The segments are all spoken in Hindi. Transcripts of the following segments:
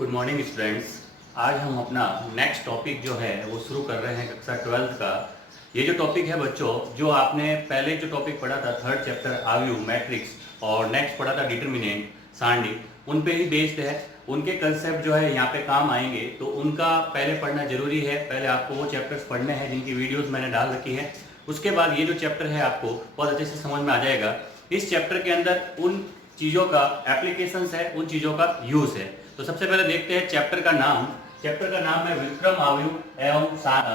Good morning students. आज हम अपना नेक्स्ट टॉपिक जो है वो शुरू कर रहे हैं कक्षा 12th का। ये जो टॉपिक है बच्चों, जो आपने पहले जो टॉपिक पढ़ा था थर्ड चैप्टर आव्यू मैट्रिक्स और नेक्स्ट पढ़ा था डिटर्मिनेंट सारणी, उन पे ही बेस्ड है। उनके कंसेप्ट जो है यहाँ पे काम आएंगे, तो उनका पहले पढ़ना जरूरी है। पहले आपको वो चैप्टर्स पढ़ने हैं जिनकी वीडियोस मैंने डाल रखी है। उसके बाद ये जो चैप्टर है आपको बहुत अच्छे से समझ में आ जाएगा। इस चैप्टर के अंदर उन चीज़ों का एप्लीकेशंस है, उन चीज़ों का यूज है। तो सबसे पहले देखते हैं चैप्टर का नाम। चैप्टर का नाम है व्युत्क्रम आव्यूह एवं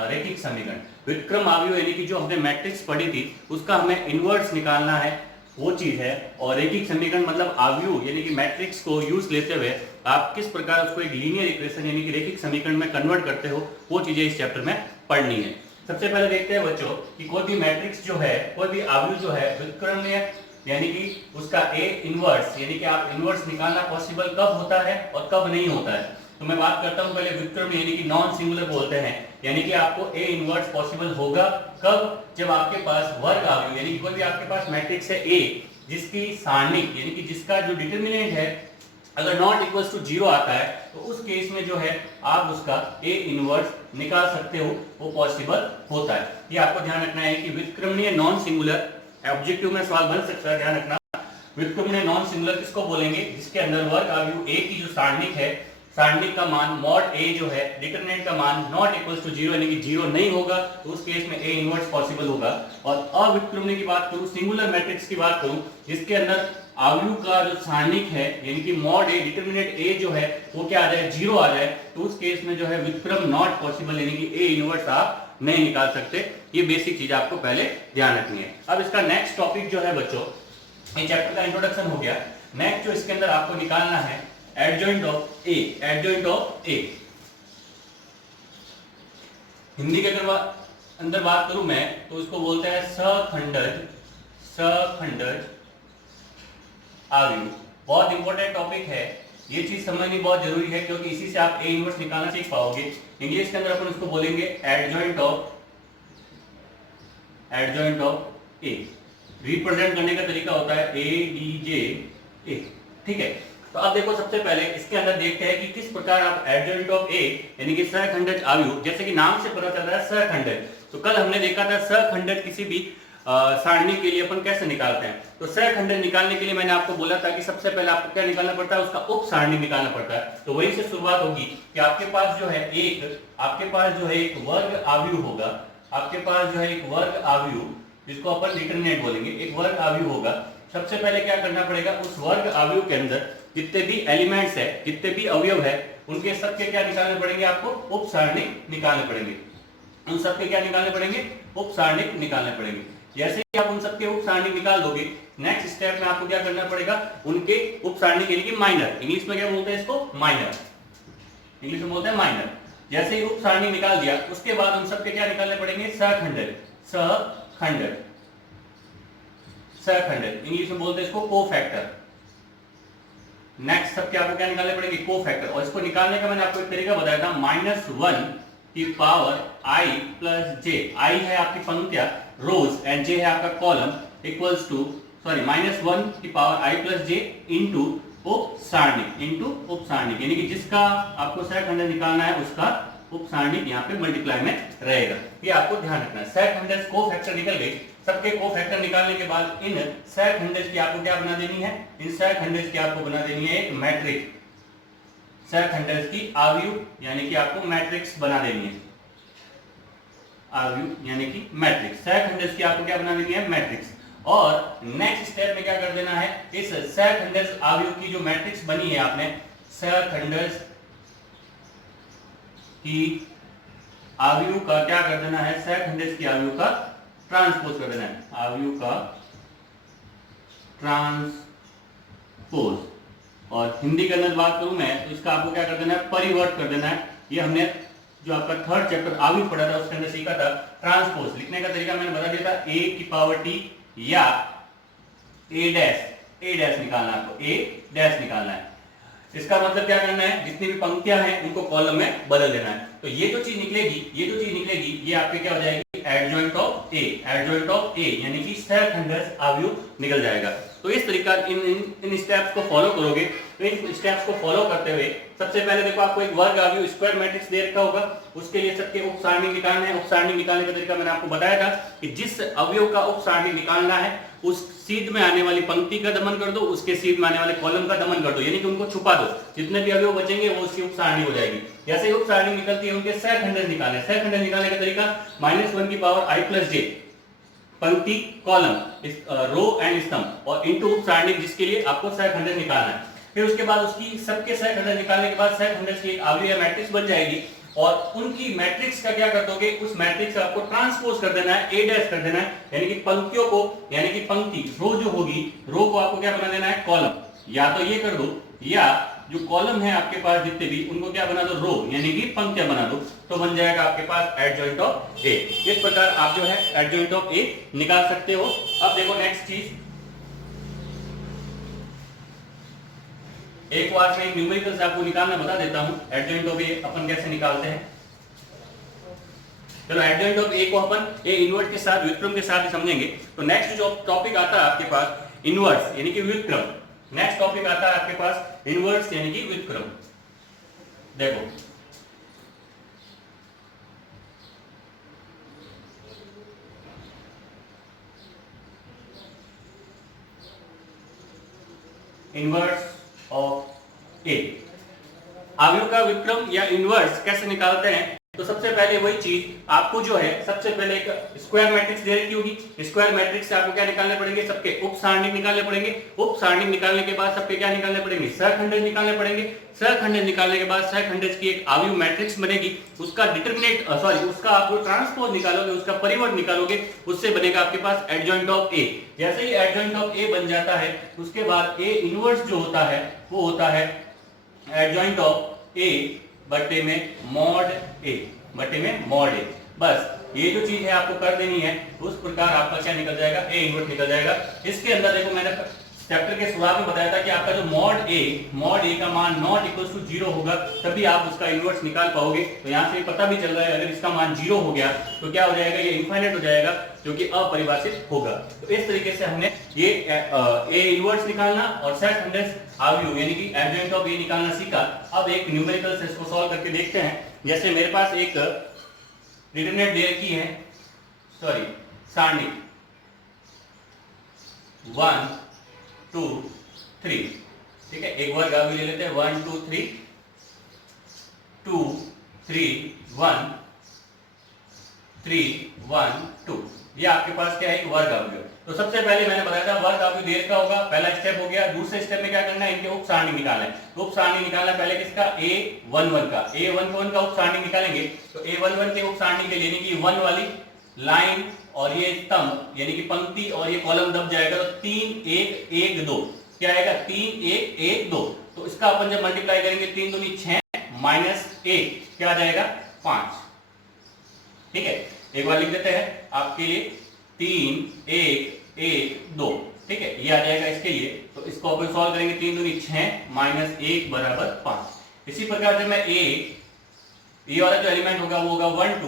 रैखिक समीकरण। व्युत्क्रम आव्यूह यानी कि जो हमने मैट्रिक्स पढ़ी थी उसका हमें इनवर्स निकालना है, वो चीज है। और रैखिक समीकरण मतलब आव्यूह यानी कि मैट्रिक्स को यूज लेते हुए आप किस प्रकार उसको एक लीनियर इक्वेशन यानी कि रैखिक समीकरण में कन्वर्ट करते हो, वो चीजें इस चैप्टर में पढ़नी है। सबसे पहले देखते हैं बच्चों कि कोई भी मैट्रिक्स जो है, कोई भी आव्यूह जो है व्युत्क्रमणीय यानी कि उसका ए इनवर्स यानी कि आप इनवर्स निकालना पॉसिबल कब होता है और कब नहीं होता है। तो मैं बात करता हूं पहले व्युत्क्रम यानी कि नॉन सिंगुलर बोलते हैं, यानी कि आपको ए इनवर्स पॉसिबल होगा कब, जब आपके पास वर्ग आव्यूह यानी कि कोई भी आपके पास मैट्रिक्स है ए जिसकी सारणी यानी कि जिसका जो डिटर्मिनेंट है अगर नॉट इक्वल्स टू 0 आता है, तो उस केस में जो है आप उसका ए इनवर्स निकाल सकते हो, वो पॉसिबल होता है। ये आपको ध्यान रखना है कि व्युत्क्रमणीय नॉन सिंगुलर ऑब्जेक्टिव में सवाल बन सकता है, ध्यान रखना। व्युत्क्रमणीय नॉन सिंगुलर किसको बोलेंगे, जिसके अंदर वर्ग आव्यूह ए की जो सारणिक है, सारणिक का मान मॉड ए जो है डिटरमिनेंट का मान नॉट इक्वल्स टू 0 यानी कि 0 नहीं होगा, तो उस केस में ए इनवर्स पॉसिबल होगा। और अव्युत्क्रमणीय की बात करूं, सिंगुलर मैट्रिक्स की बात करूं, जिसके अंदर आव्यूह का जो सारणिक है यानी कि मॉड ए डिटरमिनेंट ए जो है वो क्या आ जाए, 0 आ जाए, तो उस केस में जो है व्युत्क्रम नॉट पॉसिबल यानी कि ए इनवर्स आप नहीं निकाल सकते। ये बेसिक चीज आपको पहले ध्यान रखनी है। अब इसका नेक्स्ट टॉपिक जो है बच्चों, ये चैप्टर का इंट्रोडक्शन हो गया। नेक्स्ट जो इसके अंदर आपको निकालना है adjoint of A, adjoint of A. Hindi के अगर अंदर बात करूं मैं तो इसको बोलते हैं सखंडज, सखंडज आव्यूह। बहुत इंपॉर्टेंट टॉपिक है, ये चीज समझनी बहुत जरूरी है क्योंकि इसी से आप ए इनवर्स निकालना सीख पाओगे। इंग्लिश के अंदर अपन इसको बोलेंगे adjoint of, adjoint of A. Represent करने का तरीका होता है ए डी जे ए, ठीक है। तो अब देखो सबसे पहले इसके अंदर देखते हैं कि किस प्रकार आप एडजॉइंट ऑफ ए यानी कि सहखंडज आव्यूह, जैसे कि नाम से पता चल रहा है सहखंडज, तो कल हमने देखा था सहखंडज किसी भी सारणी के लिए अपन कैसे निकालते हैं। तो सहखंडज निकालने के लिए मैंने आपको बोला था कि सबसे पहले आपको क्या निकालना पड़ता है, उसका उप सारणी निकालना पड़ता है। तो वहीं से शुरुआत होगी कि आपके पास जो है एक, आपके पास जो है एक वर्ग आव्यूह होगा, आपके पास जो है एक वर्ग आव्यूह जिसको अपन डिटरमिनेंट बोलेंगे, एक वर्ग आव्यूह होगा। सबसे पहले क्या करना पड़ेगा, उस वर्ग आव्यूह के अंदर जितने भी एलिमेंट्स है, जितने भी अवयव है, उनके सबके क्या निकालने पड़ेंगे, आपको उप सारणी निकालने पड़ेंगे। उन सबके क्या निकालने पड़ेंगे, उप सारणी निकालने पड़ेंगे। जैसे ही आप उन सबके उप सारणी निकाल दोगे, नेक्स्ट स्टेप में आपको क्या करना पड़ेगा, उनके उप सारणी के लिए माइनर, इंग्लिश में क्या बोलते हैं इसको, माइनर, इंग्लिश में बोलते हैं माइनर। जैसे ही उप सारणी निकाल दिया, उसके बाद उन सबके क्या निकालने पड़ेंगे, सहखंडज, सहखंडज, सहखंडज, इंग्लिश में बोलते हैं इसको कोफैक्टर। नेक्स्ट सबके आपको क्या निकालने पड़ेंगे, कोफैक्टर। और इसको निकालने का मैंने आपको एक तरीका बताया था, -1 की पावर i प्लस जे। आई है आपकी पंक्तियां रोज एंड जे है आपका कॉलम, इक्वल्स टू -1 की power i plus J into उप सारणी, इंटू उप सारणी यानी कि जिसका आपको सहखंडज निकालना है उसका उप सारणी यहाँ पे मल्टीप्लाई में रहेगा। ये आपको ध्यान रखना है। सहखंडज कोफैक्टर निकल गई, सबके कोफैक्टर निकालने के बाद इन सहखंडज की आपको क्या बना देनी है, इन सहखंडज की आपको बना देनी है एक मैट्रिक्स। सहखंडज की आव्यूह यानी कि आपको मैट्रिक्स बना देनी है, आव्यूह यानी कि मैट्रिक्स। सहखंडज की आपको क्या बना देनी है, मैट्रिक्स। और नेक्स्ट स्टेप में क्या कर देना है, इस सहखंडज आव्यूह की जो मैट्रिक्स बनी है आपने, सहखंडज की आव्यूह का क्या कर देना है, सहखंडज की आव्यूह का ट्रांसपोज कर देना है, आव्यूह का ट्रांसपोज। और हिंदी के अंदर बात करूं मैं तो इसका आपको क्या कर देना है, परिवर्त कर देना है। ये हमने जो आपका थर्ड चैप्टर आव्यूह पढ़ा था उसके अंदर सीखा था। ट्रांसपोज लिखने का तरीका मैंने बता दिया था, a की पावर t या a डैश निकालना है, आपको a डैश निकालना है। इसका मतलब क्या करना है, जितनी भी पंक्तियां हैं उनको कॉलम में बदल देना है। तो ये जो चीज निकलेगी, ये जो चीज निकलेगी, ये आपके क्या हो जाएगी, adjoint of A, adjoint of A यानी कि सहखंडज आव्यूह निकल जाएगा। तो इस तरीका इन स्टेप्स को फॉलो करोगे तो इन स्टेप्स को फॉलो करते हुए सबसे पहले देखो आपको एक वर्ग अवयव स्क्वायर मैट्रिक्स दे रखा होगा, उसके लिए सबके उप सारणी निकालना है। उप सारणी निकालने का तरीका मैंने आपको बताया था कि जिस अवयव का उप सारणी निकालना है उस सीध में आने वाली पंक्ति का दमन कर दो, उसके सीध में आने वाले कॉलम का दमन कर दो, यानी कि उनको छुपा दो। जितने भी अवयव बचेंगे वो उसकी उप सारणी हो जाएगी। जैसे ही उप सारणी निकलती है उनके सहखंड निकालने। सहखंड निकालने का तरीका -1 की पावर i + j पंक्ति कॉलम रो एंड स्तंभ और इनटू उप सारणी जिसके लिए आपको सहखंड निकालना है। फिर उसके बाद उसकी सबके सहखंड निकालने के बाद सहखंड की एक अवयव मैट्रिक्स बन जाएगी और उनकी मैट्रिक्स का क्या कर दोगे, उस मैट्रिक्स का आपको ट्रांसपोज कर देना है, a डैश कर देना है, यानी कि पंक्तियों को, यानी कि पंक्ति रो जो होगी, रो को आपको क्या बना देना है, कॉलम। या तो ये कर दो या जो कॉलम है आपके पास जितने भी उनको क्या बना दो, रो, यानी कि पंक्तियां बना दो, तो बन जाएगा आपके पास एडजॉइंट ऑफ ए। इस प्रकार आप जो है एडजॉइंट ऑफ ए निकाल सकते हो। अब देखो नेक्स्ट चीज, एक बार में न्यूमेरिकल से आपको निकालना बता देता हूं। एडजॉइंट ऑफ ए अपन कैसे निकालते हैं, चलो एडजॉइंट ऑफ ए को अपन ए इनवर्स के साथ व्युत्क्रम के साथ ही समझेंगे। तो नेक्स्ट जो टॉपिक आता है आपके पास इनवर्स यानी कि व्युत्क्रम। नेक्स्ट टॉपिक आता है आपके पास इनवर्स यानी कि व्युत्क्रम। देखो इनवर्स ऑफ ए, अवयव का व्युत्क्रम या इनवर्स कैसे निकालते हैं। तो सबसे पहले वही चीज आपको जो है, सबसे पहले एक स्क्वायर मैट्रिक्स दे रखी होगी। स्क्वायर मैट्रिक्स से आपको क्या निकालने पड़ेंगे, सबके उप सारणी निकालने पड़ेंगे। उप सारणी निकालने के बाद सबके क्या निकालने पड़ेंगे, सहखंड निकालने पड़ेंगे। सहखंड निकालने के बाद सहखंड की एक अवयव मैट्रिक्स बनेगी, उसका डिटरमिनेट उसका आप ट्रांसपोज निकालोगे, उसका परिवर्त निकालोगे, उससे बनेगा आपके पास एडजॉइंट ऑफ ए। जैसे ही एडजॉइंट ऑफ ए बन जाता है उसके बाद ए इनवर्स जो होता है वो होता है एडजॉइंट ऑफ ए बट्टे में मॉड ए, बट्टे में मॉड ए। बस ये जो चीज है आपको कर देनी है, उस प्रकार आपका क्या निकल जाएगा, ए इनवर्स निकल जाएगा। इसके अंदर देखो मैंने चैप्टर के शुरुआत में बताया था कि आपका जो मॉड ए का मान नॉट इक्वल टू 0 होगा तभी आप उसका इनवर्स निकाल पाओगे। तो यहाँ से पता भी चल रहा है अगर इसका मान 0 हो गया तो क्या हो जाएगा, ये इनफाइनाइट हो जाएगा जो कि अपरिभाषित होगा। तो इस तरीके से हमने ये ए इनवर्स निकालना और सहखंड अवयव यानी कि एडजॉइंट ऑफ ए निकालना सीखा। अब एक न्यूमेरिकल से इसको सॉल्व करके देखते हैं। जैसे मेरे पास एक डिटरमिनेंट दे रखी है, सॉरी सारणी 1 2 3, ठीक है। एक वर्ग अवयव ले लेते हैं 1 2 3 2 3 1 3 1 2, ये आपके पास क्या है, एक वर्ग अवयव। तो सबसे पहले मैंने बताया था वर्ग अवयव देर का होगा, पहला स्टेप हो गया। दूसरे स्टेप में क्या करना है, इनके उप सारणी निकालना है। तो उप सारणी निकालना पहले किसका, a11 का। a11 का उप सारणी निकालेंगे तो a11 के उप सारणी के लिए यानी कि 1 वाली लाइन और ये स्तंभ यानी कि पंक्ति और ये कॉलम दब जाएगा तो 3 1 1 2, क्या आएगा 3 1 1 2। तो इसका अपन जब मल्टीप्लाई करेंगे 3 दूनी 6 -1 क्या आ जाएगा 5, ठीक है। एक बार लिख देते हैं आपके लिए 3 1 1 2, ठीक है, ये आ जाएगा इसके लिए। तो इसको अपन सॉल्व करेंगे 3 दूनी 6 -1 बराबर 5। इसी प्रकार जब मैं ये वाला जो एलिमेंट होगा वो होगा 1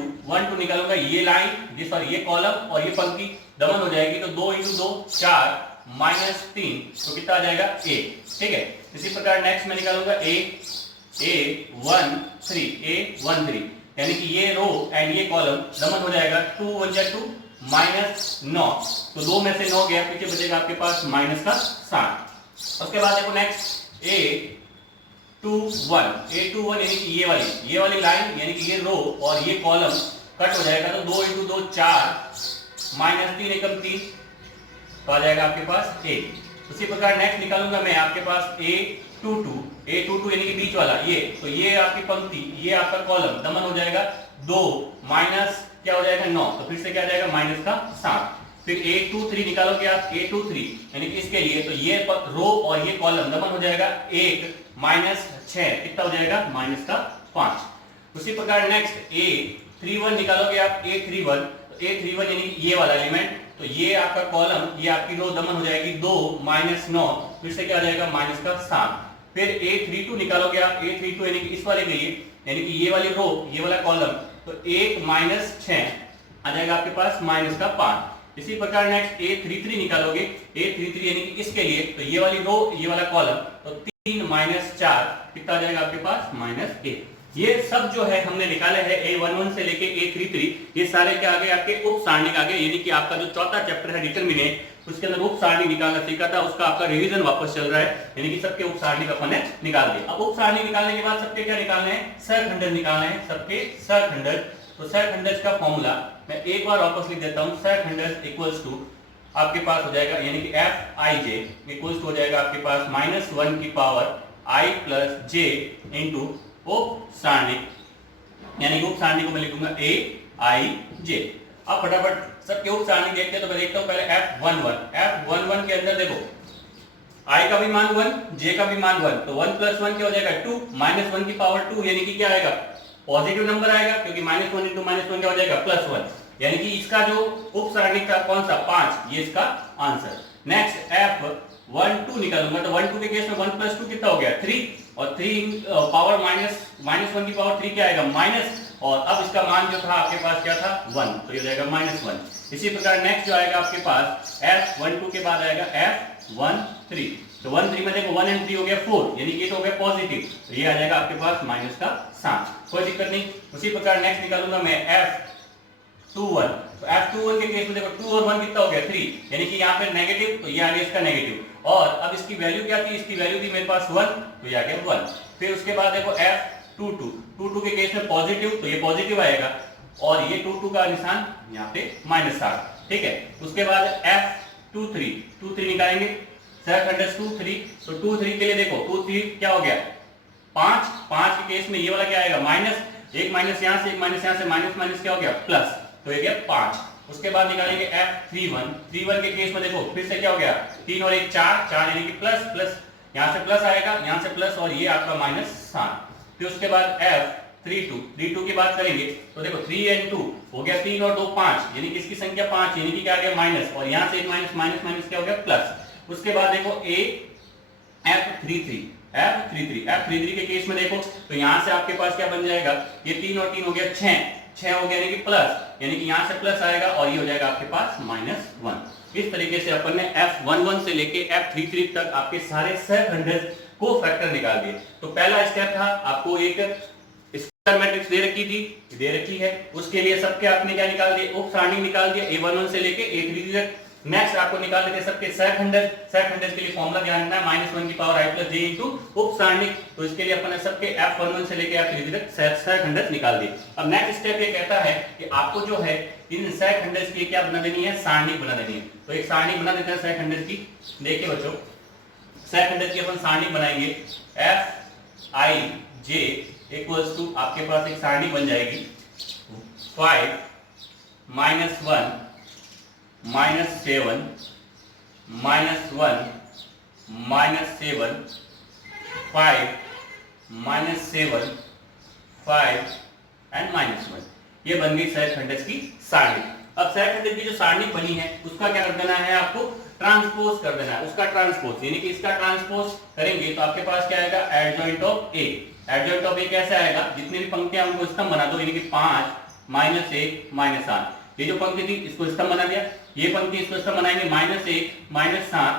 2 निकालूंगा, ये लाइन ये सॉरी ये कॉलम और ये पंक्ति दमन हो जाएगी तो 2 × 2 4 -3 तो कितना आ जाएगा 1, ठीक है। इसी प्रकार नेक्स्ट मैं निकालूंगा a1 3 यानी कि ये रो एंड ये कॉलम दमन हो जाएगा 2 1 जा 2 -9, तो 2 में से 9 गया, पीछे बचेगा आपके पास -7। उसके बाद देखो नेक्स्ट a21 यानी कि ये वाली लाइन यानी कि ये रो और ये कॉलम कट हो जाएगा तो 2 × 2 4 -3 एकम 3 तो आ जाएगा आपके पास 1। उसी प्रकार नेक्स्ट निकालूंगा मैं आपके पास a22 यानी कि बीच वाला ये, तो ये आपकी पंक्ति ये आपका कॉलम दमन हो जाएगा 2 माइनस क्या हो जाएगा 9, तो फिर से क्या आ जाएगा -7। फिर a23 निकालोगे आप a23 यानी कि इसके लिए तो ये रो और ये कॉलम दमन हो जाएगा 1 -6 कितना हो जाएगा -5। उसी प्रकार नेक्स्ट a31 निकालोगे आप a31 यानी कि ये वाला एलिमेंट, तो ये आपका कॉलम ये आपकी रो दमन हो जाएगी 2 -9 फिर से क्या आ जाएगा -7। फिर a32 निकालोगे आप a32 यानी कि इस वाले के लिए यानी कि ये वाली रो ये वाला कॉलम तो 1 -6 आ जाएगा आपके पास -5। इसी प्रकार नेक्स्ट a33 निकालोगे a33 यानी कि इसके लिए तो ये वाली रो ये वाला कॉलम तो 3 माइनस 4 कितना आ जाएगा आपके पास -1। ये सब जो है हमने निकाले हैं A11 से लेके A33, ये सारे क्या आ गए आपके उप सारणी आ गए, यानी कि आपका जो चौथा चैप्टर है डिटरमिनेंट उसके अंदर उप सारणी निकालना सीखा था, उसका आपका रिवीजन वापस चल रहा है, यानी कि सबके उप सारणी का अपन ने निकाल दिया। अब उप सारणी निकालने के बाद सबके क्या निकालने हैं, सहखंडज निकालने हैं, सबके सहखंडज। तो सहखंडज का फॉर्मूला मैं एक बार वापस लिख देता हूं, सहखंडज इक्वल्स टू आपके पास हो जाएगा, यानी कि Fij इक्वल्स टू हो जाएगा आपके पास -1 की power i plus j into उप सारणी, यानी उप सारणी को मैं लिखूंगा a i j। अब फटाफट सबके उप सारणी देखते हैं, तो मैं देखता हूं पहले F11 के अंदर देखो i का भी मान 1, j का भी मान 1, तो 1 प्लस 1 क्या हो जाएगा 2, -1 की पावर 2, यानी कि क्या आएगा पॉजिटिव नंबर आएगा, क्योंकि -1 इंटू -1 क्या हो जाएगा +1, यानी कि इसका जो उप सारणी था कौन सा 5, ये इसका आंसर। नेक्स्ट F12 निकालूंगा, तो 1 2 के केस में 1 प्लस 2 कितना हो गया 3, और 3 पावर -1 की पावर 3 क्या आएगा माइनस, और अब इसका मान जो था आपके पास क्या था 1, तो ये हो जाएगा -1। इसी प्रकार नेक्स्ट जो आएगा आपके पास F12 के बाद आएगा F13, तो 1 3 में देखो 1 एंड 3 हो गया 4, यानी कि ये तो हो गया पॉजिटिव, तो ये आ जाएगा आपके पास -7, कोई दिक्कत नहीं। उसी प्रकार नेक्स्ट निकालूंगा मैं F21, तो F21 के केस में देखो 2 और 1 कितना हो गया 3, यानी कि यहाँ पे नेगेटिव, तो ये आ गया इसका नेगेटिव, और अब इसकी वैल्यू क्या थी, इसकी वैल्यू थी मेरे पास 1, तो ये आ गया 1। फिर उसके बाद देखो F22 के केस में पॉजिटिव, तो ये पॉजिटिव आएगा, और ये 22 का निशान यहाँ पे -7, ठीक है। उसके बाद F23 निकालेंगे, सहखंडज 23, तो 23 के लिए देखो 23 क्या हो गया 5 के केस में ये वाला क्या आएगा माइनस, एक माइनस यहाँ से एक माइनस यहाँ से माइनस क्या हो गया प्लस, तो ये गया 5। उसके बाद निकालेंगे F31 के केस में देखो फिर से क्या हो गया 3 और 1 4 यानी कि प्लस यहाँ से प्लस आएगा, यहाँ से प्लस, और ये आपका -7। फिर उसके बाद F32 की बात करेंगे, तो देखो 3 एंड 2 हो गया 3 और 2 5, यानी कि इसकी संख्या 5, यानी कि क्या आ गया माइनस, और यहाँ से एक माइनस क्या हो गया प्लस। उसके बाद देखो F33 के केस में देखो, तो यहाँ से आपके पास क्या बन जाएगा, ये 3 और 3 हो गया 6 हो गया, यानी कि प्लस, यानी कि यहाँ से प्लस आएगा, और ये हो जाएगा आपके पास -1। इस तरीके से अपन ने F11 से लेके F33 तक आपके सारे सहखंडज को फैक्टर निकाल दिए। तो पहला स्टेप था, आपको एक स्क्वायर मैट्रिक्स दे रखी है, उसके लिए सबके आपने क्या निकाल दिए, उप सारणी निकाल दिया A11 से लेके A33 तक। नेक्स्ट आपको निकाल देते सबके सहखंडज के लिए फॉर्मूला ध्यान रखना है -1 की power i plus j into उप सारणी, तो इसके लिए अपन ने सबके F11 से लेके F33 तक सहखंडज निकाल दिए। अब नेक्स्ट स्टेप ये कहता है कि आपको जो है इन सहखंडज की क्या बना देनी है, सारणी बना देनी है। तो एक सारणी बना देते हैं सहखंडज की। देखिए बच्चों, सहखंडज की अपन सारणी बनाएंगे, Fij इक्वल्स टू आपके पास एक सारणी बन जाएगी 5 -1 -7 -1 -7 5 -7 5 एंड -1। ये बन गई सहखंडज की सारणी। अब सहखंडज की जो सारणी बनी है उसका क्या कर देना है, आपको ट्रांसपोज कर देना है, उसका ट्रांसपोज, यानी कि इसका ट्रांसपोज करेंगे तो आपके पास क्या आएगा, adjoint of A. Adjoint of A कैसे आएगा, जितनी भी पंक्तियां उनको स्तंभ बना दो, यानी कि 5 -1 -8, ये जो पंक्ति थी इसको स्तंभ बना दिया, ये पंक्ति इसको स्तंभ बनाएंगे -1 -7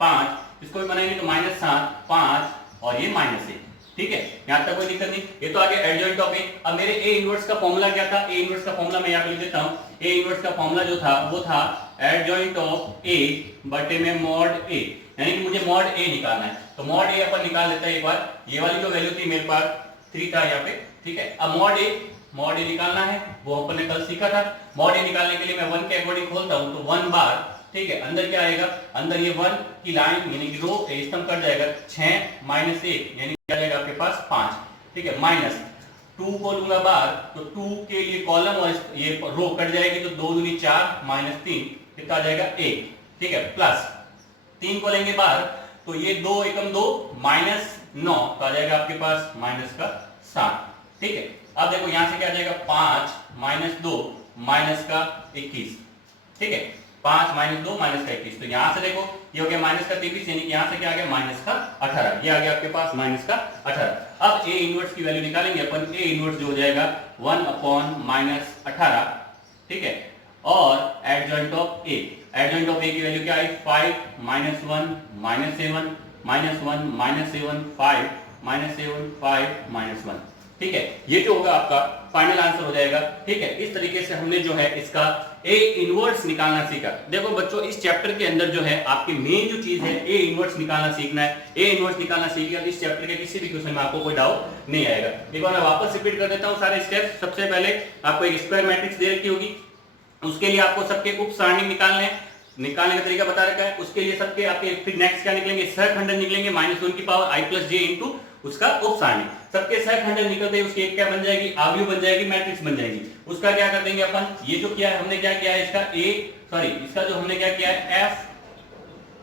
5, इसको भी बनाएंगे तो -7 5 और ये -1, ठीक है। यहां तक कोई दिक्कत नहीं। ये तो आगे एडजॉइंट ऑफ ए। अब मेरे ए इनवर्स का फॉर्मूला क्या था, ए इनवर्स का फॉर्मूला मैं यहां पे लिख देता हूं। ए इनवर्स का फॉर्मूला जो था वो था एडजॉइंट ऑफ ए बटे में मॉड ए, यानी कि मुझे मॉड ए निकालना है, तो मॉड ए अपन निकाल लेते हैं एक बार। ये वाली जो वैल्यू थी मेरे पास 3 था यहाँ पे, ठीक है। अब मॉड ए निकालना है, वो अपन ने कल सीखा था। मॉड ए निकालने के लिए मैं 1 के अकॉर्डिंग खोलता हूं, तो 1 बार, ठीक है। अंदर क्या आएगा, अंदर ये 1 की लाइन यानी कि रो स्तंभ कट जाएगा, 6 -1 यानी क्या जाएगा आपके पास 5, ठीक है। -2 को लूंगा बाहर, तो 2 के लिए कॉलम और ये रो कट जाएगी, तो 2 दूनी 4 -3 कितना आ जाएगा 1, ठीक है। प्लस 3 को लेंगे बाहर, तो ये 2 एकम 2 -9 तो आ जाएगा आपके पास -7, ठीक है। अब देखो यहां से क्या आ जाएगा 5 -2 -21, ठीक है। 5 -2 -21, तो यहां से देखो ये हो गया -23, यानी कि यहां से क्या आ गया -18, ये आ गया आपके पास -18। अब ए इनवर्स की वैल्यू निकालेंगे अपन। ए इनवर्स जो हो जाएगा 1/-18, ठीक है। और एडजॉइंट ऑफ ए की वैल्यू क्या आई 5 -1 -7 -1 -7 5 -7 5 -1। ठीक है, ये जो होगा आपका फाइनल आंसर हो जाएगा। ठीक है, इस तरीके से हमने जो है इसका ए इनवर्स निकालना सीखा। देखो बच्चों, इस चैप्टर के अंदर जो है आपकी मेन जो चीज है ए इनवर्स निकालना सीखना है। ए इनवर्स निकालना सीख गया तो इस चैप्टर के किसी भी क्वेश्चन में आपको कोई डाउट नहीं आएगा। एक बार मैं वापस रिपीट कर देता हूं सारे स्टेप्स। सबसे पहले आपको एक स्क्वायर मैट्रिक्स दे रखी होगी, उसके लिए आपको सबके उप सारणी निकालने हैं, निकालने का तरीका बता रखा है। उसके लिए सबके आपके फिर नेक्स्ट क्या निकलेंगे, सहखंडन निकलेंगे, -1 की पावर i + j इंटू उसका उप सारणी। सबके सहखंडन निकलते ही उसकी एक क्या बन जाएगी, आव्यूह बन जाएगी, मैट्रिक्स बन जाएगी। उसका क्या कर देंगे अपन, ये जो किया है हमने, क्या किया है इसका जो हमने क्या किया है f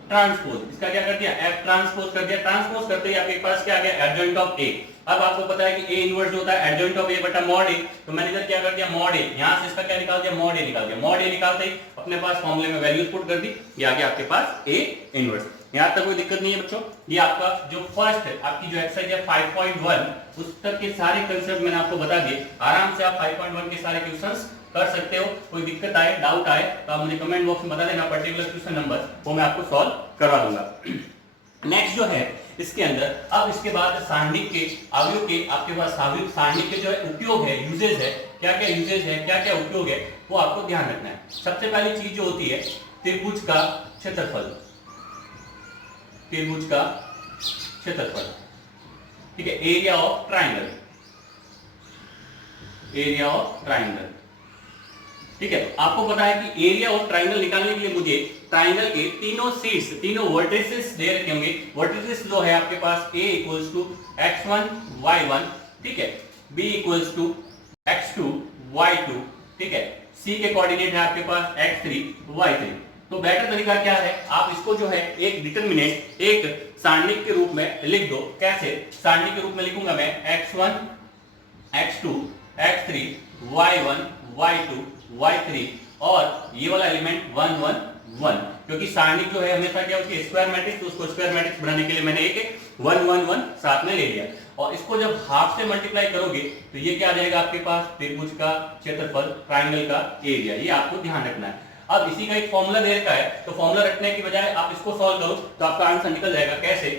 ट्रांसपोज, इसका क्या कर दिया f ट्रांसपोज कर दिया। ट्रांसपोज करते ही आपके पास क्या आ गया, एडजॉइंट ऑफ a। अब आपको पता है कि a इनवर्स होता है एडजॉइंट ऑफ a बटा मॉड a, तो मैंने इधर क्या कर दिया मॉड a, यहां से इसका क्या निकाल दिया मॉड a निकाल दिया। मॉड a निकालते ही अपने पास फॉर्मूले में वैल्यूज पुट कर दी, ये आ गया आपके पास a इनवर्स। यहां तक कोई दिक्कत नहीं है बच्चों। ये आपका जो फर्स्ट है आपकी जो एक्सरसाइज है 5.1 उस तक के सारे कंसेप्ट मैंने आपको बता दिए। आराम से आप 5.1 के सारे क्वेश्चंस कर सकते हो। कोई दिक्कत आए, डाउट आए तो आप मुझे कमेंट बॉक्स में बता देना, पर्टिकुलर क्वेश्चन नंबर वो मैं आपको सॉल्व करवा दूंगा। नेक्स्ट जो है इसके अंदर, अब इसके बाद सारणिक के अवयव के आपके पास सारणिक के जो है उपयोग है, यूजेज है, क्या क्या यूजेज है, क्या क्या उपयोग है, वो आपको ध्यान रखना है। सबसे पहली चीज जो होती है त्रिभुज का क्षेत्रफल, त्रिभुज का क्षेत्रफल। ठीक है, area of triangle, area of triangle. ठीक है, आपको पता है कि एरिया ऑफ ट्राइंगल निकालने के लिए मुझे ट्राइंगल के तीनों सीड्स, तीनों वर्टिसेस दे रखे होंगे। वर्टिसेस जो है आपके पास a = x1 y1, ठीक है, b = x2 y2, ठीक है, c के कोऑर्डिनेट है आपके पास x3 y3। तो बेटर तरीका क्या है, आप इसको जो है एक डिटरमिनेंट, एक सारणिक के रूप में लिख दो। कैसे सारणिक के रूप में लिखूंगा मैं, x1 x2 x3 y1 y2 y3 और ये वाला एलिमेंट 1 1 1, क्योंकि सारणिक जो है हमेशा क्या उसकी स्क्वायर मैट्रिक्स, तो उसको स्क्वायर मैट्रिक्स बनाने के लिए मैंने एक 1 1 1 साथ में ले लिया। और इसको जब हाफ से मल्टीप्लाई करोगे तो ये क्या आ जाएगा आपके पास, त्रिभुज का क्षेत्रफल, ट्राइंगल का एरिया। ये आपको ध्यान रखना है। अब इसी का एक फॉर्मूला दे रखा है, तो फॉर्मूला रखने की बजाय आप इसको सॉल्व करो तो आपका आंसर निकल जाएगा। कैसे,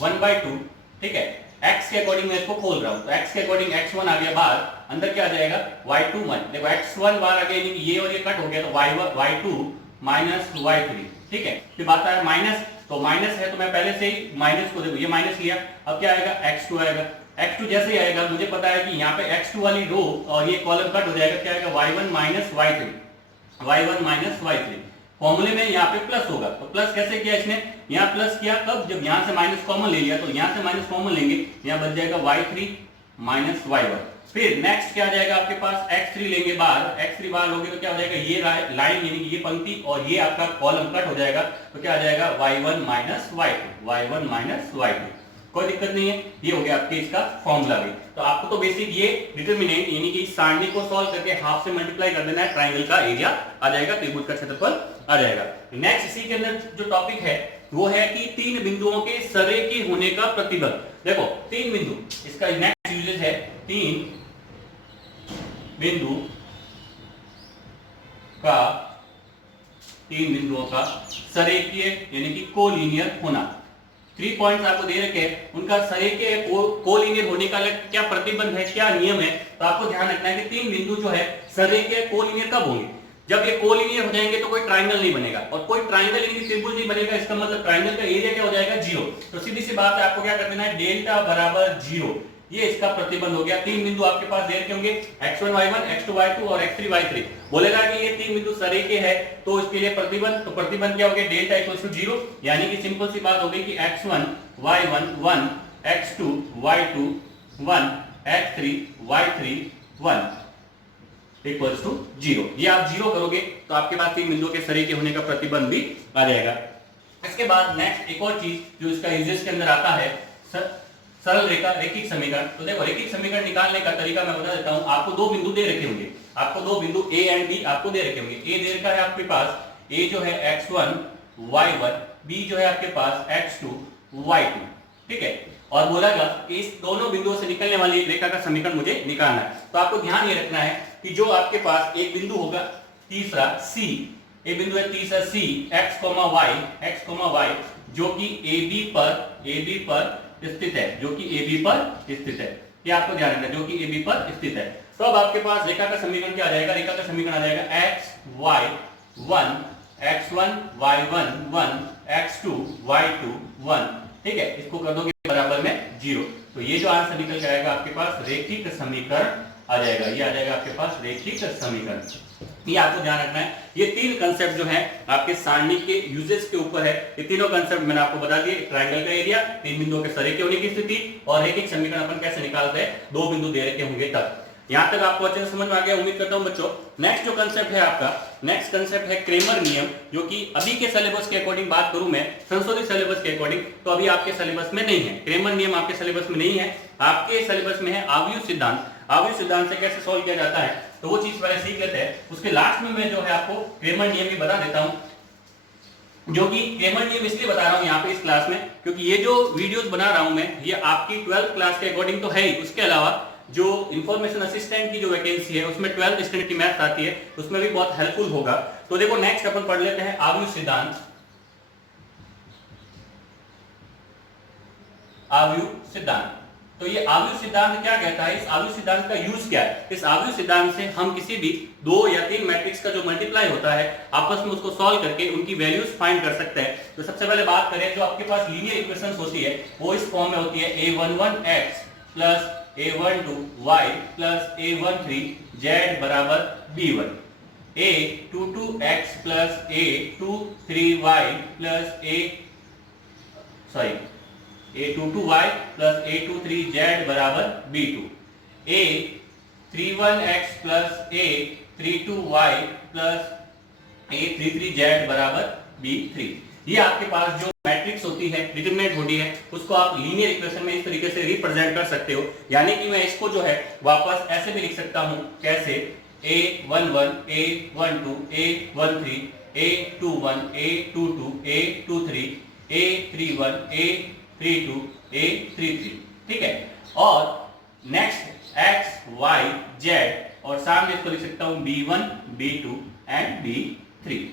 1/2, ठीक है, x के अकॉर्डिंग मैं इसको खोल रहा हूं, तो x के अकॉर्डिंग x1 आ गया बाहर, अंदर क्या आ जाएगा y2 1। देखो x1 बाहर आ गया, यानी कि ये और ये कट हो गया, तो y2 - y3, ठीक है। फिर बात है माइनस, तो माइनस है तो मैं पहले से ही माइनस को, देखो ये माइनस लिया, अब क्या आएगा x2 आएगा। x2 जैसे ही आएगा मुझे पता है कि यहाँ पे x2 वाली रो और ये कॉलम कट हो जाएगा, क्या आएगा y1 - y3, y1 - y3। फॉर्मूले में यहाँ पे प्लस होगा, तो प्लस कैसे किया इसने, यहाँ प्लस किया तब जब यहाँ से माइनस कॉमन ले लिया, तो यहाँ से माइनस कॉमन लेंगे, यहाँ बच जाएगा y3 - y1। फिर नेक्स्ट क्या आ जाएगा आपके पास, x3 लेंगे बाहर, x3 बाहर लोगे तो क्या हो जाएगा, ये लाइन यानी कि ये पंक्ति और ये आपका कॉलम कट हो जाएगा, तो क्या आ जाएगा y1 - y2, y1 - y2। कोई दिक्कत नहीं है, ये हो गया आपके इसका फॉर्मूला भी। तो आपको तो बेसिक ये डिटरमिनेंट यानी कि सारणी को सॉल्व करके हाफ से मल्टीप्लाई कर देना है, ट्राइंगल का एरिया आ जाएगा, त्रिभुज का क्षेत्रफल आ जाएगा। नेक्स्ट इसी के अंदर जो टॉपिक है वो है कि तीन बिंदुओं के सरेकी होने का प्रतिबंध। देखो तीन बिंदु, इसका नेक्स्ट यूजेज है तीन बिंदुओं का सरेकीय यानी कि कोलिनियर होना। 3 पॉइंट्स आपको दे रखे हैं, उनका सरेकीय कोलिनियर होने का क्या प्रतिबंध है, क्या नियम है, तो आपको ध्यान रखना है कि तीन बिंदु जो है सरेकीय कोलिनियर कब होंगे, जब ये कोलिनियर हो जाएंगे तो कोई ट्राइंगल नहीं बनेगा, और कोई ट्राइंगल यानी कि त्रिभुज नहीं बनेगा, इसका मतलब ट्राइंगल का एरिया क्या हो जाएगा, 0। तो सीधी सी बात है, आपको क्या कर देना है, डेल्टा बराबर 0, ये इसका प्रतिबंध हो गया। तीन बिंदु आपके पास दे रखे होंगे, x1 y1 x2 y2 और x3 y3। बोलेगा कि ये तीन बिंदु सरेके है तो इसके लिए प्रतिबंध, तो प्रतिबंध क्या हो गया, डेल्टा = 0, यानी कि सिंपल सी बात हो गई कि x1 y1 1 x2 y2 1 x3 y3 1 = 0। ये आप 0 करोगे तो आपके पास तीन बिंदुओं के सरेके होने का प्रतिबंध भी आ जाएगा। इसके बाद नेक्स्ट एक और चीज जो इसका यूजेस के अंदर आता है, सरल रेखा रैखिक समीकरण। तो देखो रैखिक समीकरण निकालने का तरीका मैं बता देता हूं। आपको दो बिंदु दे रखे होंगे, आपको दो बिंदु A एंड B आपको दे रखे होंगे। A दे रखा है आपके पास, A जो है x1 y1, B जो है आपके पास x2 y2, ठीक है, और बोलागा कि इस दोनों बिंदुओं से निकलने वाली रेखा का समीकरण मुझे निकालना है। तो आपको ध्यान ये रखना है कि जो आपके पास एक बिंदु होगा तीसरा C, एक बिंदु है तीसरा C, x, y, जो कि AB पर स्थित है, जो कि AB पर स्थित है। ये आपको ध्यान रखना है, जो कि AB पर स्थित है। तो अब आपके पास रेखा का समीकरण क्या आ जाएगा? रेखा का समीकरण आ जाएगा x1 x1 y1 1 x2 y2 1। ठीक है, इसको कर दोगे बराबर में 0, तो ये जो आंसर निकल के आएगा आपके पास रेखिक समीकरण आ जाएगा। ये आ जाएगा आपके पास रेखिक समीकरण। ये आपको ध्यान रखना है। ये तीन कंसेप्ट जो है आपके सारणी के यूजेस के ऊपर है। ये तीनों कंसेप्ट मैंने आपको बता दिए। ट्रायंगल का एरिया, तीन बिंदुओं के सरेखे होने की स्थिति, और रेखिक समीकरण अपन कैसे निकालते हैं, दो बिंदु दे रखे होंगे तब। यहां तक आपको अच्छे से समझ में आ गया, उम्मीद करता हूं बच्चों। नेक्स्ट जो कंसेप्ट है आपका, नेक्स्ट कंसेप्ट है क्रेमर नियम, जो कि अभी के सिलेबस के अकॉर्डिंग बात करूं मैं, संशोधित सिलेबस के अकॉर्डिंग, तो अभी आपके सिलेबस में नहीं है। क्रेमर नियम आपके सिलेबस में नहीं है, आपके सिलेबस में है आव्यूह सिद्धांत। आव्यूह सिद्धांत से कैसे सॉल्व किया जाता है, तो वो चीज पहले सीख लेते हैं। उसके लास्ट में मैं जो है आपको क्रेमर नियम भी बता देता हूं, जो कि क्रेमर नियम इसलिए बता रहा हूं यहाँ पे इस क्लास में, क्योंकि ये जो वीडियोस बना रहा हूं मैं, ये आपकी 12th क्लास के अकॉर्डिंग तो है ही, उसके अलावा जो इंफॉर्मेशन असिस्टेंट की जो वैकेंसी है उसमें 12th स्टैंडर्ड की मैथ्स आती है, उसमें भी बहुत हेल्पफुल होगा। तो देखो नेक्स्ट अपन पढ़ लेते हैं आव्यूह सिद्धांत। आव्यूह सिद्धांत, तो ये आव्यूह सिद्धांत क्या कहता है, इस आव्यूह सिद्धांत का यूज क्या है? इस आव्यूह सिद्धांत से हम किसी भी 2 या 3 मैट्रिक्स का जो मल्टीप्लाई होता है आपस में, उसको सॉल्व करके उनकी वैल्यूज फाइंड कर सकते हैं। तो सबसे पहले बात करें, जो आपके पास लीनियर इक्वेशंस होती है वो इस फॉर्म में होती है a11x plus a12y plus a13z बराबर b1, a22x plus a23y plus a22y plus a23z बराबर b2, a31x plus a32y plus a33z बराबर b3। ये आपके पास जो मैट्रिक्स होती है, डिटरमिनेंट होती है, उसको आप लीनियर इक्वेशन में इस तरीके से रिप्रेजेंट कर सकते हो। यानी कि मैं इसको जो है वापस ऐसे भी लिख सकता हूं, कैसे a11 a12 a13 a21 a22 a23 a31 a32 a33। ठीक है, और नेक्स्ट x y z, और सामने इसको लिख सकता हूं b1 b2 एंड b3।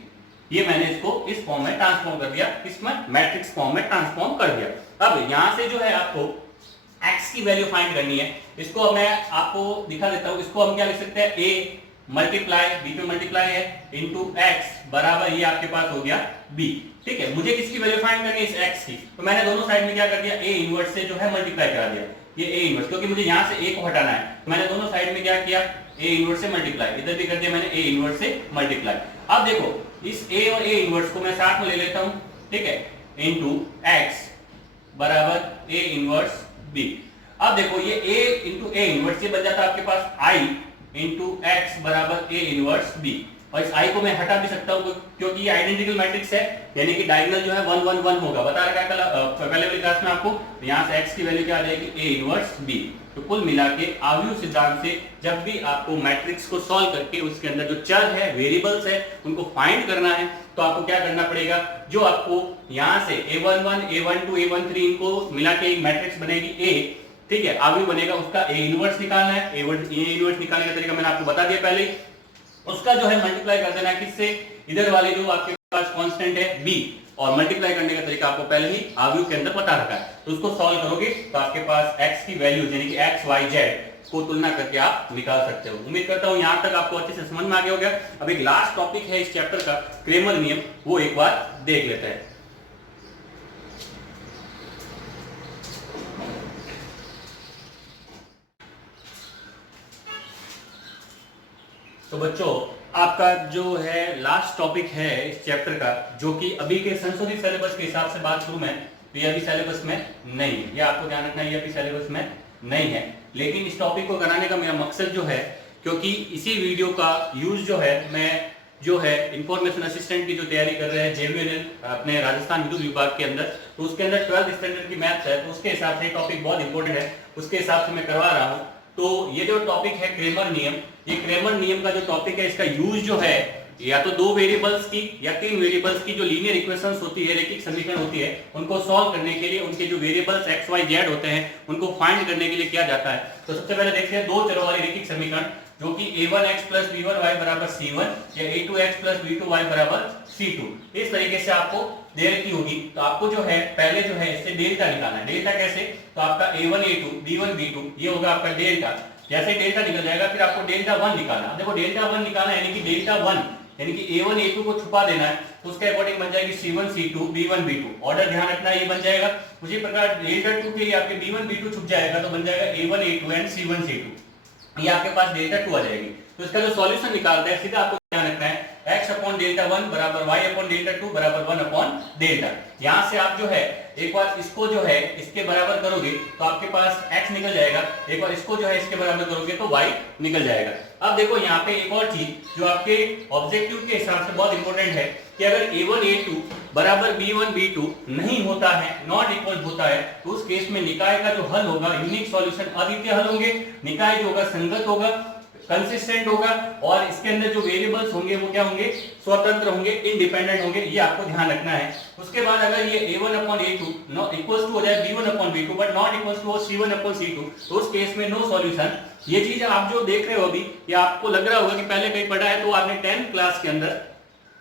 ये मैंने इसको इस फॉर्म में ट्रांसफॉर्म कर दिया, इसमें मैट्रिक्स फॉर्म में ट्रांसफॉर्म कर दिया। अब यहां से जो है आपको x की वैल्यू फाइंड करनी है। इसको मैं आपको दिखा देता हूं। इसको हम क्या लिख सकते हैं, a मल्टीप्लाई b पे मल्टीप्लाई है इनटू x बराबर ये आपके पास हो गया b। ठीक है, मुझे किसकी वैल्यू फाइंड करनी है, इस x की। तो मैंने दोनों साइड में क्या कर दिया, a इनवर्स से जो है मल्टीप्लाई करा दिया, ये a इनवर्स, क्योंकि मुझे यहां से a को हटाना है। तो मैंने दोनों साइड में क्या किया, a इनवर्स से मल्टीप्लाई, इधर भी कर दिया मैंने a इनवर्स से मल्टीप्लाई। अब देखो इस a और a इनवर्स को मैं साथ में ले लेता हूं, ठीक है, इनटू x बराबर a इनवर्स b। अब देखो ये a इंटू a इनवर्स, ये बन जाता है आपके पास i इंटू x बराबर a इनवर्स b। और इस i को मैं हटा भी सकता हूं, क्योंकि ये आइडेंटिकल मैट्रिक्स है, यानी कि डायगोनल जो है 1 1 1 होगा। बता रखा है पहले वाली क्लास में आपको। तो यहां से x की वैल्यू क्या आ जाएगी, a इनवर्स b। तो कुल मिला के आव्यूह सिद्धांत से जब भी आपको मैट्रिक्स को सॉल्व करके उसके अंदर जो चर है, वेरिएबल्स है, उनको फाइंड करना है, तो आपको क्या करना पड़ेगा, जो आपको यहां से a11 a12 a13 इनको मिला के एक मैट्रिक्स बनेगी a, ठीक है, आव्यूह बनेगा, उसका a इनवर्स निकालना है। a इनवर्स निकालने का तरीका मैंने आपको बता दिया पहले ही। उसका जो है मल्टीप्लाई कर देना है किससे, इधर वाले जो आपके पास कांस्टेंट है b, और मल्टीप्लाई करने का तरीका आपको पहले ही आव्यूह के अंदर बता रखा है। तो उसको सॉल्व करोगे तो आपके पास x की वैल्यू यानी कि x y z को तुलना करके आप निकाल सकते हो। उम्मीद करता हूं यहां तक आपको अच्छे से समझ में आ गया होगा। अब एक लास्ट टॉपिक है इस चैप्टर का, क्रेमर नियम, वो एक बार देख लेते हैं। तो बच्चों आपका जो है लास्ट टॉपिक है इस चैप्टर का, जो कि अभी के संशोधित सिलेबस के हिसाब से बात करूं मैं, तो ये अभी सिलेबस में नहीं है, ये आपको ध्यान रखना है, ये अभी सिलेबस में नहीं है। लेकिन इस टॉपिक को कराने का मेरा मकसद जो है, क्योंकि इसी वीडियो का यूज जो है मैं जो है इंफॉर्मेशन असिस्टेंट की जो तैयारी कर रहे हैं JVNL अपने राजस्थान विद्युत विभाग के अंदर, तो उसके अंदर 12th स्टैंडर्ड की मैथ्स है, तो उसके हिसाब से टॉपिक बहुत इंपॉर्टेंट है, उसके हिसाब से मैं करवा रहा हूँ। तो ये जो टॉपिक है क्रेमर नियम, ये क्रेमर नियम का जो टॉपिक है, इसका यूज जो है या तो 2 वेरिएबल्स की या 3 वेरिएबल्स की जो लीनियर इक्वेशंस होती है, रेखिक समीकरण होती है, उनको सॉल्व करने के लिए उनके जो वेरिएबल्स x y z होते हैं उनको फाइंड करने के लिए किया जाता है। तो सबसे पहले देखते हैं 2 चरों वाली रेखिक समीकरण, जो कि a1x प्लस b1y बराबर c1 या a2x प्लस b2y बराबर c2। इस तरीके से आपको दे रखी होगी तो आपको जो है पहले जो है इससे डेल्टा निकालना है। डेल्टा कैसे, तो आपका a1 a2 b1 b2 ये होगा आपका डेल्टा। जैसे डेल्टा निकल जाएगा फिर आपको डेल्टा 1 निकालना है। देखो डेल्टा 1 निकालना है यानी कि डेल्टा 1 यानी कि a1 a2 को छुपा देना है, तो उसके अकॉर्डिंग बन जाएगी c1 c2 b1 b2। Order ध्यान रखना ये बन जाएगा। उसी प्रकार डेल्टा 2 के लिए आपके b1 b2 छुप जाएगा तो बन जाएगा a1 a2 and c1 c2। ये आपके पास डेल्टा 2 आ जाएगी। तो इसका जो सॉल्यूशन निकालते हैं सीधा आपको ध्यान रखना है x अपॉन डेल्टा 1 बराबर y अपॉन डेल्टा 2 बराबर 1 अपॉन डेल्टा। यहां से आप जो है एक बार इसको जो है इसके बराबर करोगे तो आपके पास x निकल जाएगा, एक बार इसको जो है इसके बराबर करोगे तो y निकल जाएगा। अब देखो यहाँ पे एक और चीज जो आपके ऑब्जेक्टिव के हिसाब से बहुत इंपॉर्टेंट है कि अगर a1 a2 बराबर b1 b2 नहीं होता है, नॉट इक्वल होता है, तो उस केस में निकाय का जो हल होगा, यूनिक सॉल्यूशन अद्वितीय हल होंगे। निकाय जो होगा संगत होगा, कंसिस्टेंट होगा और इसके अंदर जो वेरिएबल्स होंगे वो क्या होंगे, स्वतंत्र होंगे, इंडिपेंडेंट होंगे। ये आपको ध्यान रखना है। उसके बाद अगर ये a1 upon a2 not equals to हो जाए b1 upon b2 but not equals to c1 upon c2, तो उस केस में नो सॉल्यूशन। ये चीज आप जो देख रहे हो अभी, ये आपको लग रहा होगा कि पहले कहीं पढ़ा है, तो आपने 10th क्लास के अंदर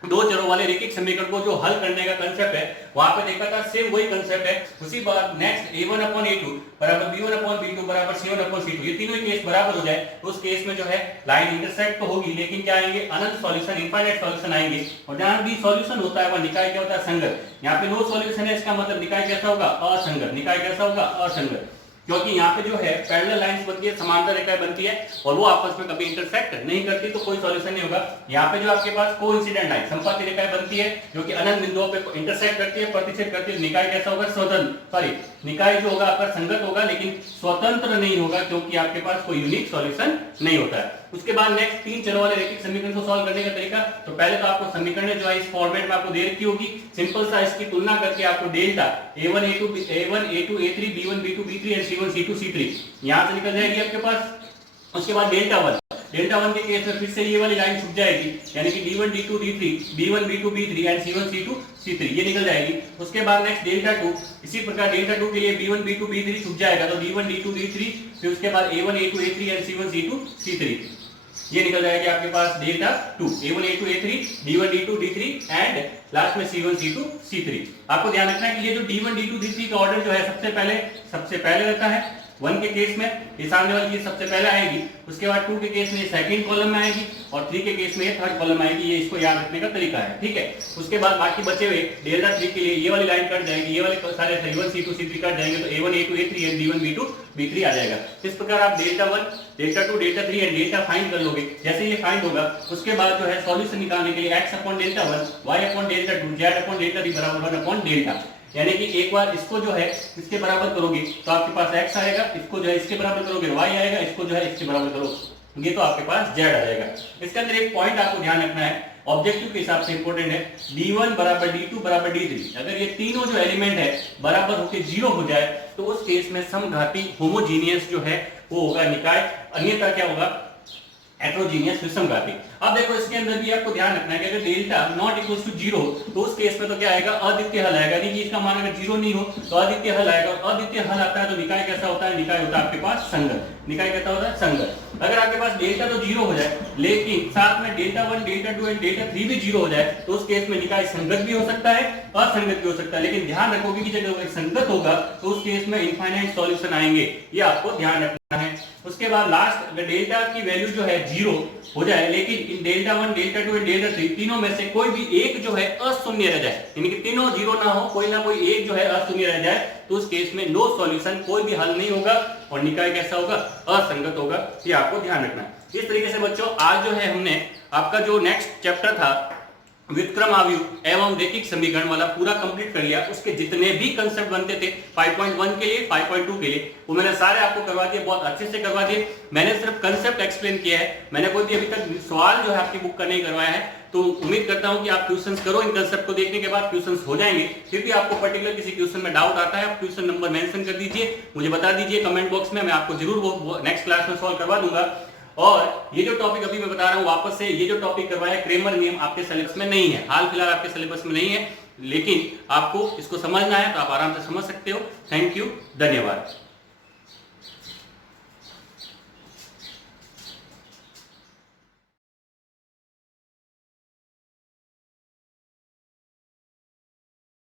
दो चरों वाले रैखिक समीकरण को जो हल करने का कंसेप्ट है वहां पे देखा था, सेम वही कंसेप्ट है। उसी बात नेक्स्ट a1 अपॉन a2 बराबर b1 अपॉन b2 बराबर c1 अपॉन c2, ये तीनों ही केस बराबर हो जाए तो उस केस में जो है लाइन इंटरसेक्ट तो होगी, लेकिन क्या आएंगे, अनंत सॉल्यूशन, इनफाइनाइट सॉल्यूशन आएंगे। और जहां भी सॉल्यूशन होता है वह निकाय क्या होता है, संगत। यहाँ पे नो सॉल्यूशन है, इसका मतलब निकाय कैसा होगा, असंगत। निकाय कैसा होगा, असंगत, क्योंकि यहाँ पे जो है पैरेलल लाइंस बनती है, समांतर रेखाएं बनती है और वो आपस में कभी इंटरसेक्ट नहीं करती, तो कोई सॉल्यूशन नहीं होगा। यहाँ पे जो आपके पास कोइंसिडेंट लाइन, संपर्क रेखाएं बनती है जो कि अनंत बिंदुओं पे इंटरसेक्ट करती है, प्रतिच्छेद करती है। निकाय कैसा होगा, स्वतंत्र, सॉरी निकाय जो होगा आपका संगत होगा लेकिन स्वतंत्र नहीं होगा, क्योंकि आपके पास कोई यूनिक सॉल्यूशन नहीं होता है। उसके बाद नेक्स्ट 3 चरों वाले रैखिक समीकरण को सॉल्व करने का तरीका, तो पहले तो आपको समीकरण जो है इस फॉर्मेट में आपको दे रखी होगी, सिंपल सा इसकी तुलना करके आपको delta a1 a2 a3 b1 b2 b3 and c1 c2 c3 यहां से निकल जाएगी आपके पास। उसके बाद डेल्टा 1 के केस में फिर से ये वाली लाइन छूट जाएगी, यानी कि d1 d2 d3 b1 b2 b3 and c1 c2 c3 ये निकल जाएगी। उसके बाद नेक्स्ट डेल्टा 2, इसी प्रकार डेल्टा 2 के लिए b1 b2 b3 छूट जाएगा तो d1 d2 d3, फिर उसके बाद a1 a2 a3 and c1 c2 c3 ये निकल जाएगा आपके पास delta 2, a1 a2 a3 d1 d2 d3 and last में c1 c2 c3। आपको ध्यान रखना है कि ये जो d1 d2 d3 का ऑर्डर जो है सबसे पहले रहता है। 1 के केस में ये सामने वाली चीज सबसे पहले आएगी, उसके बाद 2 के केस में ये सेकंड कॉलम में आएगी और 3 के केस में ये थर्ड कॉलम में आएगी। ये इसको याद रखने का तरीका है, ठीक है। उसके बाद बाकी बचे हुए डेल्टा 3 के लिए ये वाली लाइन कट जाएगी, ये वाले सारे c1 c2 c3 कट जाएंगे तो a1 a2 a3 and d1 b2 b3 आ जाएगा। इस प्रकार आप delta 1 delta 2 delta 3 and delta find कर लोगे। जैसे ये फाइंड होगा उसके बाद जो है सॉल्यूशन निकालने के लिए x upon delta 1 y upon delta 2 z upon delta 3 बराबर 1 अपॉन डेल्टा, यानी कि एक बार इसको जो है इसके बराबर करोगे तो आपके पास x आएगा, इसको जो है इसके बराबर करोगे y आएगा, इसको जो है इसके बराबर करोगे तो आपके पास z आ जाएगा। इसके अंदर एक पॉइंट आपको ध्यान रखना है, ऑब्जेक्टिव के हिसाब से इंपॉर्टेंट है, d1 बराबर d2 बराबर d3, अगर ये तीनों जो एलिमेंट है बराबर होकर 0 हो जाए तो उस केस में समघाती होमोजीनियस जो है वो होगा निकाय, अन्यथा क्या होगा, हेटेरोजीनियस विषमघाती। अब देखो इसके अंदर भी आपको ध्यान रखना है कि अगर डेल्टा नॉट इक्वल्स टू 0 तो उस केस में तो क्या आएगा, अद्वितीय हल आएगा, यानी कि इसका मान अगर 0 नहीं हो तो अद्वितीय हल आएगा। और अद्वितीय हल आता है तो निकाय कैसा होता है, निकाय होता है आपके पास संगत। निकाय कैसा होता है, संगत। अगर आपके पास डेल्टा तो 0 हो जाए लेकिन साथ में डेल्टा 1 डेल्टा 2 एंड डेल्टा 3 भी 0 हो जाए तो उस केस में निकाय संगत भी हो सकता है, असंगत भी हो सकता है। लेकिन ध्यान रखोगे कि जब संगत होगा तो उस केस में इनफाइनाइट सॉल्यूशन आएंगे, ये आपको ध्यान रखना है। उसके बाद लास्ट अगर डेल्टा की वैल्यू जो है 0 हो जाए लेकिन इन डेल्टा 1 डेल्टा 2 एंड डेल्टा 3 तीनों में से कोई भी एक जो है अशून्य रह जाए, यानी कि तीनों 0 ना हो, कोई ना कोई एक जो है अशून्य रह जाए तो उस केस में नो सॉल्यूशन, कोई भी हल नहीं होगा और निकाय कैसा होगा, असंगत होगा। ये आपको ध्यान रखना है। इस तरीके से बच्चों आज जो है हमने आपका जो नेक्स्ट चैप्टर था व्युत्क्रम आव्यूह एवं रैखिक समीकरण वाला पूरा कंप्लीट कर लिया। उसके जितने भी कंसेप्ट बनते थे 5.1 के लिए 5.2 के लिए वो मैंने सारे आपको करवा दिए, बहुत अच्छे से करवा दिए। मैंने सिर्फ कंसेप्ट एक्सप्लेन किया है, मैंने कोई भी अभी तक सवाल जो है आपकी बुक का नहीं करवाया है। तो उम्मीद करता हूं कि आप क्वेश्चंस करो, इन कंसेप्ट को देखने के बाद क्वेश्चंस हो जाएंगे। फिर भी आपको पर्टिकुलर किसी क्वेश्चन में डाउट आता है आप क्वेश्चन नंबर मेंशन कर दीजिए, मुझे बता दीजिए कमेंट बॉक्स में, मैं आपको जरूर वो नेक्स्ट क्लास में सॉल्व करवा दूंगा। और ये जो टॉपिक अभी मैं बता रहा हूं वापस से, ये जो टॉपिक करवाया क्रेमर नियम आपके सिलेबस में नहीं है, हाल फिलहाल आपके सिलेबस में नहीं है, लेकिन आपको इसको समझना है तो आप आराम से समझ सकते हो। थैंक यू, धन्यवाद।